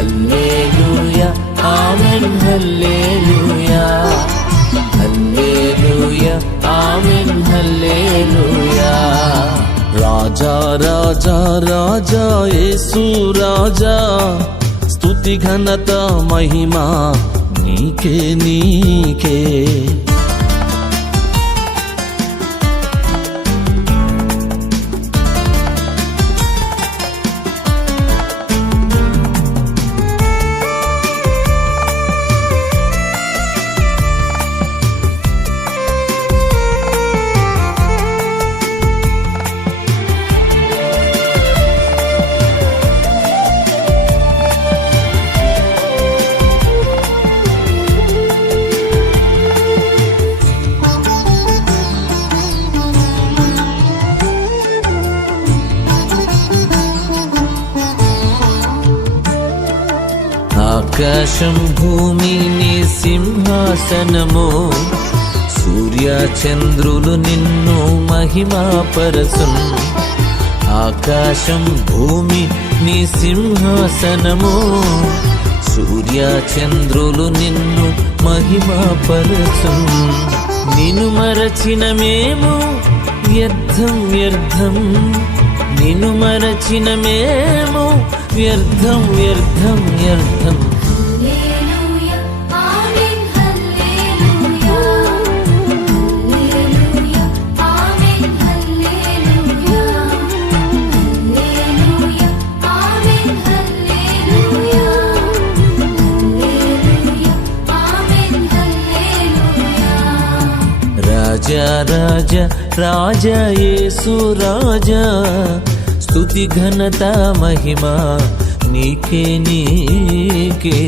హల్లెలూయా ఆమేన్ హల్లెలూయా హల్లెలూయా ఆమేన్ హల్లెలూయా. రాజా రాజా రాజా యేసు రాజా, స్తుతి ఘనత మహిమా నీకే నీకే. ఆకాశం భూమి నీ సింహాసనము, సూర్య చంద్రులు నిన్ను మహిమాపరచున్. ఆకాశం భూమి నీ సింహాసనము, సూర్య చంద్రులు నిన్ను మహిమాపరచున్. నిన్ను మరచిన మేము వ్యర్థం వ్యర్థం, నిన్ను మరచిన మేము వ్యర్థం వ్యర్థం వ్యర్థం. రాజా రాజా రాజా యేసు రాజా, స్తుతి ఘనత మహిమా నీకే నీకే.